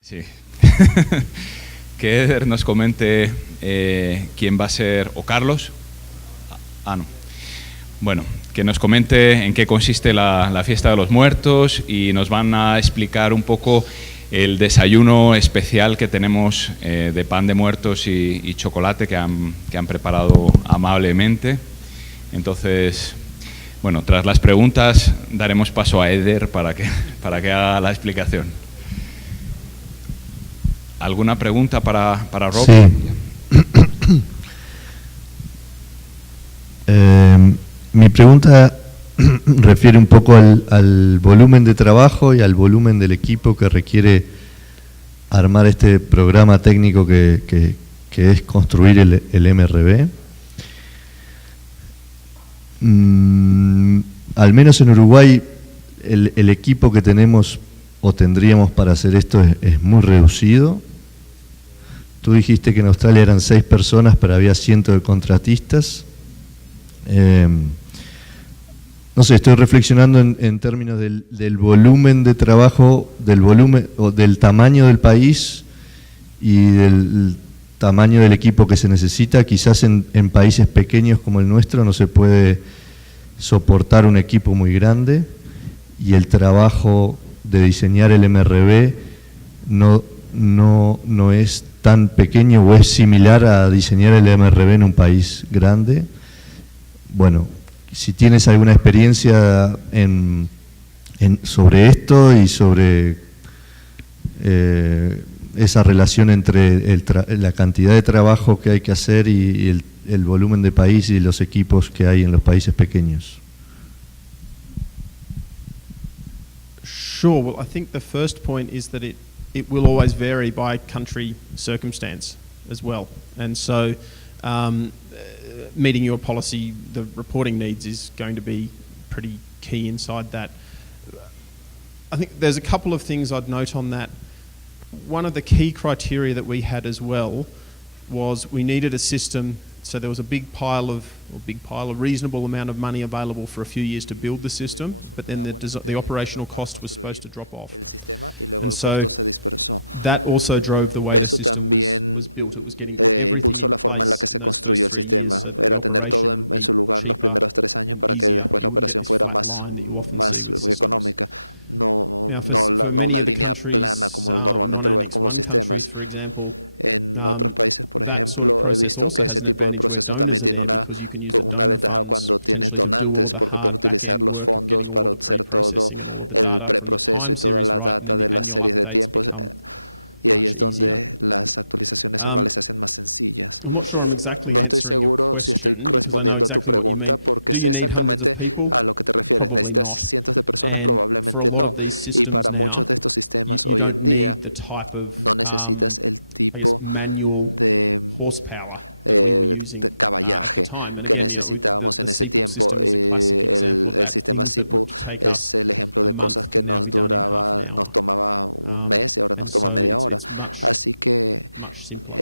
Sí. Que Eder nos comente quién va a ser, o Carlos. Ah, no. Bueno, que nos comente en qué consiste la fiesta de los muertos y nos van a explicar un poco el desayuno especial que tenemos de pan de muertos y chocolate que han preparado amablemente. Entonces, bueno, tras las preguntas daremos paso a Eder para que haga la explicación. ¿Alguna pregunta para Rob? Sí. Mi pregunta refiere un poco al volumen de trabajo y al volumen del equipo que requiere armar este programa técnico que es construir el MRB. Al menos en Uruguay el equipo que tenemos o tendríamos para hacer esto es muy reducido. Tú dijiste que en Australia eran 6 personas, pero había cientos de contratistas. No sé, estoy reflexionando en términos del volumen de trabajo, del volumen o del tamaño del país y del tamaño del equipo que se necesita. Quizás en países pequeños como el nuestro no se puede soportar un equipo muy grande y el trabajo de diseñar el MRB no es tan pequeño o es similar a diseñar el MRB en un país grande. Bueno, si tienes alguna experiencia sobre esto y sobre esa relación entre la cantidad de trabajo que hay que hacer y el volumen de país y los equipos que hay en los países pequeños. Sure. Well, I think the first point is that it will always vary by country circumstance as well. And so meeting your policy, the reporting needs is going to be pretty key inside that. I think there's a couple of things I'd note on that. One of the key criteria that we had as well was we needed a system. So there was a reasonable amount of money available for a few years to build the system, but then the operational cost was supposed to drop off. And so that also drove the way the system was built. It was getting everything in place in those first 3 years so that the operation would be cheaper and easier. You wouldn't get this flat line that you often see with systems. Now, for many of the countries, non-Annex 1 countries, for example, that sort of process also has an advantage where donors are there because you can use the donor funds potentially to do all of the hard back-end work of getting all of the pre-processing and all of the data from the time series right, and then the annual updates become much easier. I'm not sure I'm exactly answering your question because I know exactly what you mean. Do you need hundreds of people? Probably not. And for a lot of these systems now, you don't need the type of, manual horsepower that we were using at the time. And again, the SEPL system is a classic example of that. Things that would take us a month can now be done in half an hour. And so it's much simpler.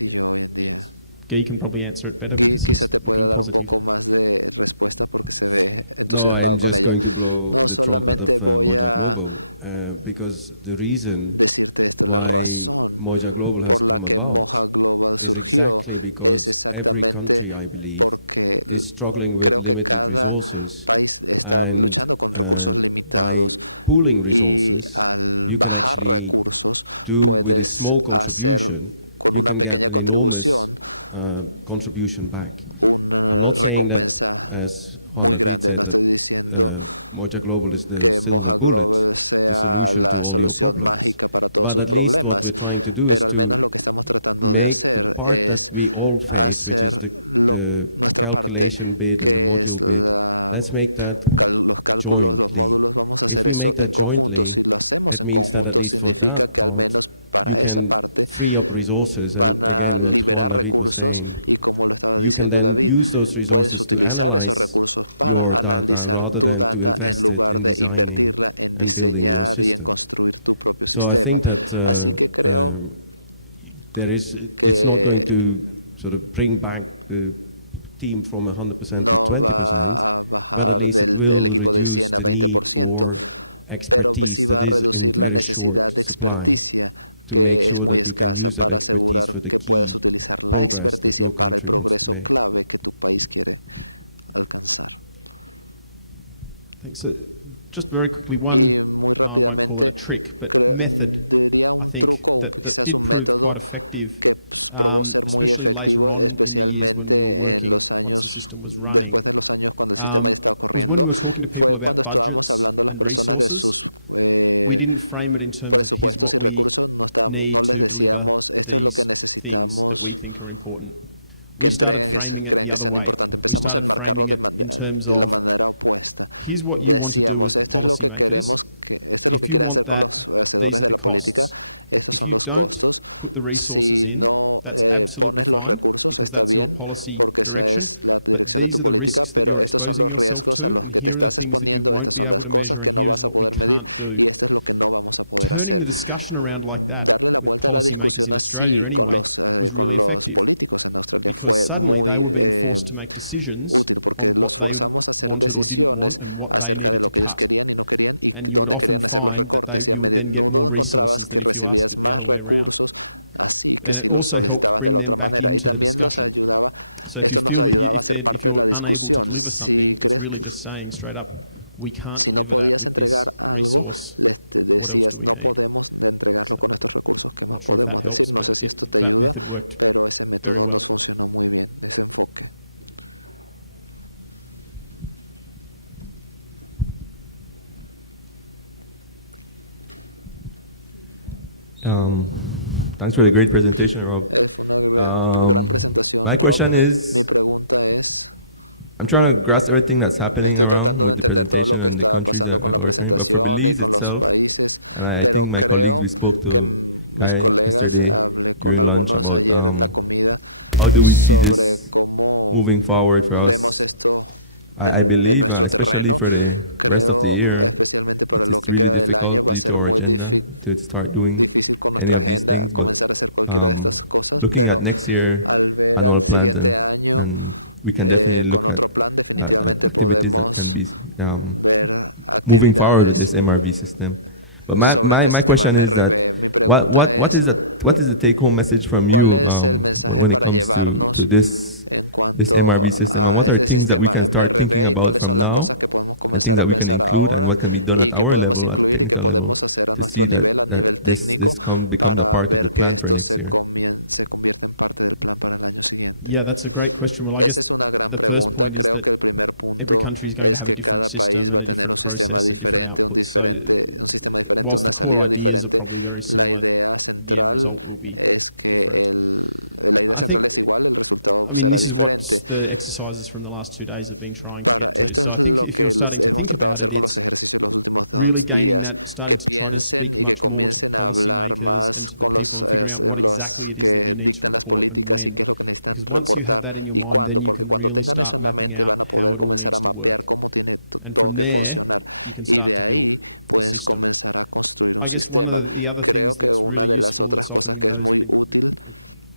Yeah. Guy can probably answer it better because he's looking positive. No, I'm just going to blow the trumpet of Moja Global because the reason why Moja Global has come about is exactly because every country, I believe, is struggling with limited resources, and by pooling resources, you can actually do with a small contribution, you can get an enormous contribution back. I'm not saying that, as Juan David said, that Moja Global is the silver bullet, the solution to all your problems. But at least what we're trying to do is to make the part that we all face, which is the calculation bit and the module bit, let's make that jointly. If we make that jointly, it means that at least for that part, you can free up resources. And again, what Juan David was saying, you can then use those resources to analyze your data rather than to invest it in designing and building your system. So I think that it's not going to sort of bring back the team from 100% to 20%, but at least it will reduce the need for expertise that is in very short supply to make sure that you can use that expertise for the key progress that your country wants to make. Thanks. So just very quickly, one, I won't call it a trick, but method, I think, that did prove quite effective, especially later on in the years when we were working, once the system was running, was when we were talking to people about budgets and resources. We didn't frame it in terms of here's what we need to deliver these things that we think are important. We started framing it the other way. We started framing it in terms of here's what you want to do as the policymakers. If you want that, these are the costs. If you don't put the resources in, that's absolutely fine because that's your policy direction. But these are the risks that you're exposing yourself to, and here are the things that you won't be able to measure, and here's what we can't do. Turning the discussion around like that with policymakers in Australia anyway was really effective because suddenly they were being forced to make decisions on what they wanted or didn't want and what they needed to cut. And you would often find that you would then get more resources than if you asked it the other way around. And it also helped bring them back into the discussion. So if you feel that if you're unable to deliver something, it's really just saying straight up, we can't deliver that with this resource. What else do we need? So I'm not sure if that helps, but that method worked very well. Thanks for the great presentation, Rob. My question is, I'm trying to grasp everything that's happening around with the presentation and the countries that are working, but for Belize itself, and I think my colleagues, we spoke to Guy yesterday during lunch about how do we see this moving forward for us. I believe, especially for the rest of the year, it's really difficult due to our agenda to start doing any of these things, but looking at next year annual plans and we can definitely look at activities that can be moving forward with this MRV system. But my question is that what is the take-home message from you when it comes to this MRV system, and what are things that we can start thinking about from now and things that we can include and what can be done at our level, at the technical level, to see that this becomes a part of the plan for next year? Yeah, that's a great question. Well, I guess the first point is that every country is going to have a different system and a different process and different outputs. So whilst the core ideas are probably very similar, the end result will be different. I mean, this is what the exercises from the last 2 days have been trying to get to. So I think if you're starting to think about it, it's really gaining that, starting to try to speak much more to the policymakers and to the people and figuring out what exactly it is that you need to report and when. Because once you have that in your mind, then you can really start mapping out how it all needs to work. And from there, you can start to build a system. I guess one of the other things that's really useful, it's often in those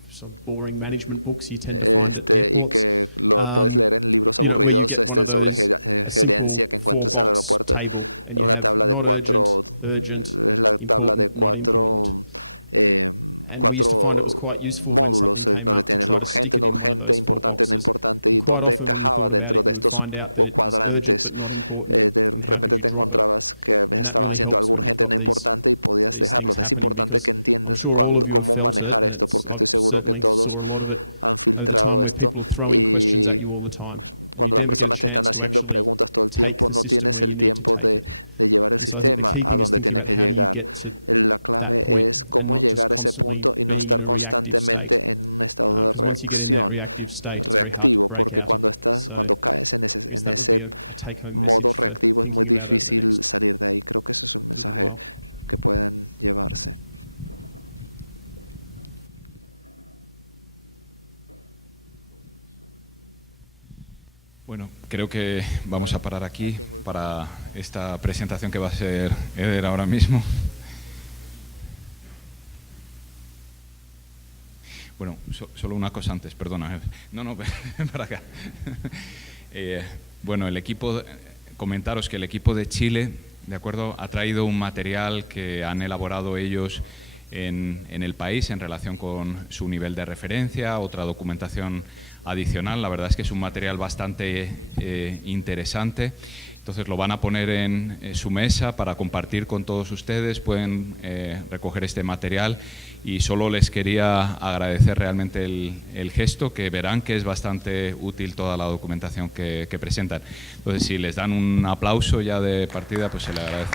some boring management books you tend to find at airports, where you get one of those, a simple 4-box table, and you have not urgent, urgent, important, not important. And we used to find it was quite useful when something came up to try to stick it in one of those 4 boxes. And quite often when you thought about it, you would find out that it was urgent but not important, and how could you drop it? And that really helps when you've got these things happening, because I'm sure all of you have felt it, and I've certainly saw a lot of it over the time where people are throwing questions at you all the time, and you never get a chance to actually take the system where you need to take it. And so I think the key thing is thinking about how do you get to that point and not just constantly being in a reactive state. Because once you get in that reactive state, it's very hard to break out of it. So I guess that would be a take-home message for thinking about over the next little while. Bueno, creo que vamos a parar aquí para esta presentación que va a ser Eder ahora mismo. Bueno, solo una cosa antes, perdona. No, para acá. Bueno, comentaros que el equipo de Chile, ¿de acuerdo?, ha traído un material que han elaborado ellos en el país en relación con su nivel de referencia, otra documentación adicional. La verdad es que es un material bastante interesante. Entonces lo van a poner en su mesa para compartir con todos ustedes. Pueden recoger este material y solo les quería agradecer realmente el gesto, que verán que es bastante útil toda la documentación que presentan. Entonces, si les dan un aplauso ya de partida, pues se le agradece.